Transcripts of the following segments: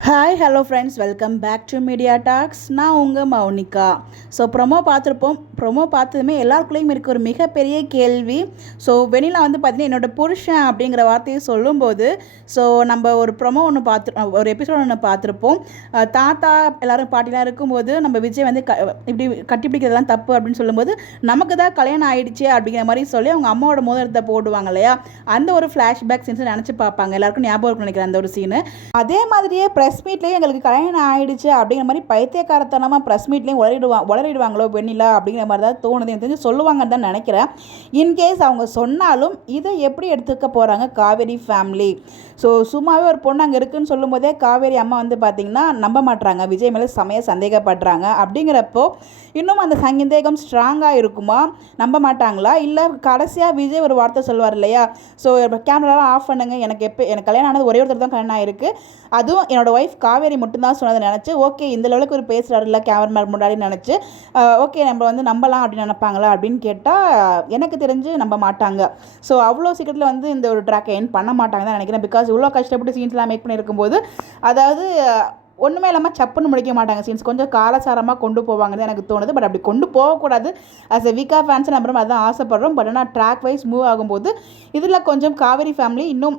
Hi hello friends, welcome back to Media Talks. நான் உங்கள் Mounika. So promo பார்த்துருப்போம். Promo பார்த்ததுமே எல்லாருக்குள்ளேயும் இருக்க ஒரு மிகப்பெரிய கேள்வி. ஸோ வெண்ணிலா வந்து பார்த்திங்கன்னா என்னோடய புருஷன் அப்படிங்கிற வார்த்தையை சொல்லும்போது, ஸோ நம்ம ஒரு ப்ரொமோ ஒரு எபிசோட் ஒன்று பார்த்துருப்போம். தாத்தா எல்லோரும் பாட்டிலாம் இருக்கும்போது நம்ம விஜய் வந்து இப்படி கட்டிப்பிடிக்கிறதுலாம் தப்பு அப்படின்னு சொல்லும்போது, நமக்கு தான் கல்யாணம் ஆகிடுச்சு அப்படிங்கிற மாதிரி சொல்லி அவங்க அம்மாவோட மோதிரத்தை போடுவாங்க இல்லையா, அந்த ஒரு ஃப்ளாஷ்பேக் சீன்ஸ் நினச்சி பார்ப்பாங்க. எல்லாருக்கும் ஞாபகம் இருக்குன்னு நினைக்கிறேன் அந்த ஒரு சீனு. அதே மாதிரியே ப்ரெஸ் மீட்லேயே எங்களுக்கு கல்யாணம் ஆகிடுச்சு அப்படிங்கிற மாதிரி பைத்தியக்காரத்தனமாக ப்ரெஸ் மீட்லேயும் உளறிடுவாங்களோ வெண்ணிலா அப்படிங்கிற மாதிரி தான் தோணுது. எனக்கு தெரிஞ்சு சொல்லுவாங்கன்னு தான் நினைக்கிறேன். இன்கேஸ் அவங்க சொன்னாலும் இதை எப்படி எடுத்துக்க போகிறாங்க காவேரி ஃபேமிலி? ஸோ சும்மாவே ஒரு பொண்ணு அங்கே இருக்குதுன்னு சொல்லும் போதே காவேரி அம்மா வந்து பார்த்திங்கன்னா நம்ப மாட்டுறாங்க, விஜய் மேலே செமையாக சந்தேகப்படுறாங்க. அப்படிங்கிறப்போ இன்னும் அந்த சந்தேகம் ஸ்ட்ராங்காக இருக்குமா? நம்ப மாட்டாங்களா? இல்லை கடைசியாக விஜய் ஒரு வார்த்தை சொல்வார் இல்லையா, ஸோ கேமராலாம் ஆஃப் பண்ணுங்க, எனக்கு கல்யாணம் ஆனது ஒரே ஒருத்தர் தான் கல்யாணம் ஆகிருக்கு, அதுவும் என்னோடய ஒய்ஃப் காவேரி மட்டும்தான் சொன்னதை நினச்சி ஓகே இந்த லெவலுக்கு ஒரு பேசுகிறாரு இல்லை கேமரா முன்னாடி நினச்சி ஓகே நம்ம வந்து நம்பலாம் அப்படின்னு நினைப்பாங்களா அப்படின்னு கேட்டால் எனக்கு தெரிஞ்சு நம்ப மாட்டாங்க. ஸோ அவ்வளோ சீக்கிரத்தில் வந்து இந்த ஒரு ட்ராக்கை என் பண்ண மாட்டாங்க தான் நினைக்கிறேன். பிகாஸ் இவ்வளோ கஷ்டப்பட்டு சீன்ஸ்லாம் மேக் பண்ணியிருக்கும்போது அதாவது ஒன்றுமே இல்லாமல் சப்புன்னு முடிக்க மாட்டாங்க. சீன்ஸ் கொஞ்சம் காலசாரமாக கொண்டு போவாங்கன்னு எனக்கு தோணுது. பட் அப்படி கொண்டு போகக்கூடாது. ஆஸ் எ வீக்கா ஃபேன்ஸ் நம்ம அதான் ஆசைப்படுறோம். பட் ஆனால் ட்ராக் வைஸ் மூவ் ஆகும்போது இதில் கொஞ்சம் காவேரி ஃபேமிலி இன்னும்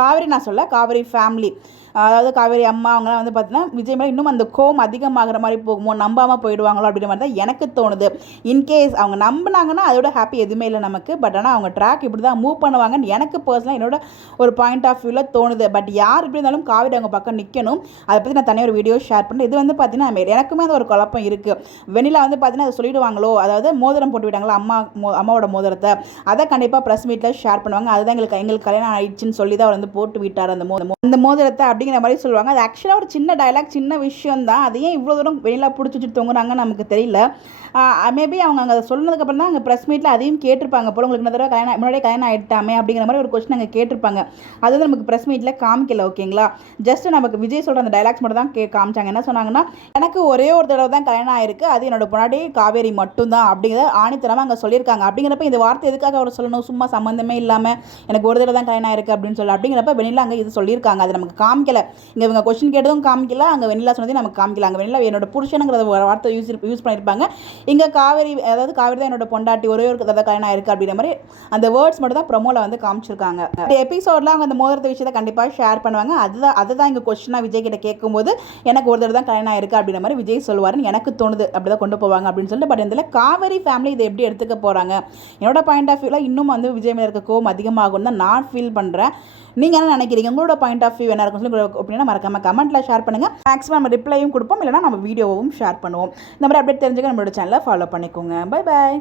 காவேரி ஃபேமிலி அதாவது காவேரி அம்மா அவங்களாம் வந்து பார்த்தீங்கன்னா விஜய் மேலே இன்னும் அந்த கோம் அதிகமாகிற மாதிரி போகுமோ, நம்பாமல் போயிடுவாங்களோ அப்படின்ற மாதிரி தான் எனக்கு தோணுது. இன்கேஸ் அவங்க நம்பினாங்கன்னா அதோட ஹாப்பி எதுவுமே இல்லை நமக்கு. பட் ஆனால் அவங்க ட்ராக் இப்படி தான் மூவ் பண்ணுவாங்கன்னு எனக்கு பர்சனலாக என்னோட ஒரு பாயிண்ட் ஆஃப் வியூவில் தோணுது. பட் யார் இப்படி இருந்தாலும் காவேரி அவங்க பக்கம் நிற்கணும். அதை பற்றி நான் தனியாக ஒரு வீடியோ ஷேர் பண்ணுறேன். இது வந்து பார்த்தீங்கன்னா எனக்குமே அது ஒரு குழப்பம் இருக்குது. வெண்ணிலா வந்து பார்த்தீங்கன்னா அதை சொல்லிடுவாங்களோ, அதாவது மோதிரம் போட்டு விட்டாங்களோ அம்மாவோட மோதிரத்தை, அதை கண்டிப்பாக ப்ரெஸ் மீட்டில் ஷேர் பண்ணுவாங்க. அதுதான் எங்களுக்கு கல்யாணம் ஆயிடுச்சுன்னு சொல்லி தான் அவர் வந்து போட்டு விட்டார் அந்த மோதிரத்தை அப்படிங்கிற மாதிரி சொல்லுவாங்க. அது ஆக்சுவலாக ஒரு சின்ன டைலாக், சின்ன விஷயம் தான். அது ஏன் இவ்வளோ தூரம் வெளியில் பிடிச்சி வச்சுட்டு தொங்குறாங்கன்னு நமக்கு தெரியல. மேபி அவங்க அங்கே சொன்னதுக்கப்புறம் தான் அங்கே ப்ரெஸ் மீட்டில் அதையும் கேட்டிருப்பாங்க போல, உங்களுக்கு இந்த தடவை முன்னாடியே கல்யாணம் ஆகிட்டாமே அப்படிங்கிற மாதிரி ஒரு கொஸ்டின் அங்கே கேட்டிருப்பாங்க. அது வந்து நமக்கு ப்ரெஸ் மீட்டில் காமிக்கல. ஓகேங்களா, ஜஸ்ட் நமக்கு விஜய் சொல்கிற அந்த டைலாக்ஸ் மட்டும் தான் காமிச்சாங்க. என்ன சொன்னாங்கன்னா, எனக்கு ஒரே ஒரு தடவை தான் கல்யாணம் ஆயிருக்கு, அது என்னோட முன்னாடி காவேரி மட்டும்தான் அப்படிங்கிறத ஆணித்தனமாக அங்கே சொல்லியிருக்காங்க. அப்படிங்கிறப்ப இந்த வார்த்தை எதுக்காக அவர் சொல்லணும்? சும்மா சம்மந்தமே இல்லாமல் எனக்கு ஒரு தடவை தான் கல்யாணம் ஆயிருக்கு அப்படின்னு சொல்லி அப்படிங்கிறப்ப வெண்ணிலா அங்கே இது சொல்லியிருக்காங்க. அது நமக்கு காமிக்கல. இங்கே இவங்க கொஸ்டின் கேட்டதும் காமிக்கல, அங்கே வெண்ணிலா சொன்னதையும் நமக்கு காமிக்கல. அங்கே வெண்ணிலா என்னோட புருஷனுங்கிற வார்த்தை யூஸ் பண்ணியிருப்பாங்க. இங்கே காவேரி தான் என்னோட பொண்டாட்டி, ஒரே ஒரு தடவை கல்யாணம் ஆயிருக்கு அப்படிங்கிற மாதிரி அந்த வேர்ட்ஸ் மட்டும் தான் ப்ரொமோவில் வந்து காமிச்சிருக்காங்க. இந்த எபிசோடில் அவங்க அந்த மோதிரத்தை விஷயத்தை கண்டிப்பாக ஷேர் பண்ணுவாங்க. அதுதான் இங்கே கொஸ்டினாக விஜய் கிட்ட கேட்கும்போது எனக்கு ஒரு தடவை தான் கல்யாணம் ஆயிருக்கு அப்படிங்கிற மாதிரி விஜய் சொல்லுவாருன்னு எனக்கு தோணுது. அப்படி தான் கொண்டு போவாங்க அப்படின்னு சொல்லிட்டு. பட் இதில் காவேரி ஃபேமிலி இதை எப்படி எடுத்துக்க போகிறாங்க? என்னோட பாயிண்ட் ஆஃப் வியூவில் இன்னும் வந்து விஜய் மேலே இருக்க கோவம் அதிகமாகும் தான் நான் ஃபீல் பண்ணுறேன். நீங்கள் என்ன நினைக்கிறீங்க? உங்களோட பாயிண்ட் ஆஃப் வியூ என்ன இருக்குன்னு சொல்லி அப்படின்னா மறக்காம கமெண்ட்டில் ஷேர் பண்ணுங்கள். மேக்ஸிமம் நம்ம ரிப்ளையும் கொடுப்போம், இல்லைனா நம்ம வீடியோவும் ஷேர் பண்ணுவோம். இந்த மாதிரி அப்டேட் தெரிஞ்சுக்க நம்மளோட சேனலை ஃபாலோ பண்ணிக்கோங்க. Bye bye.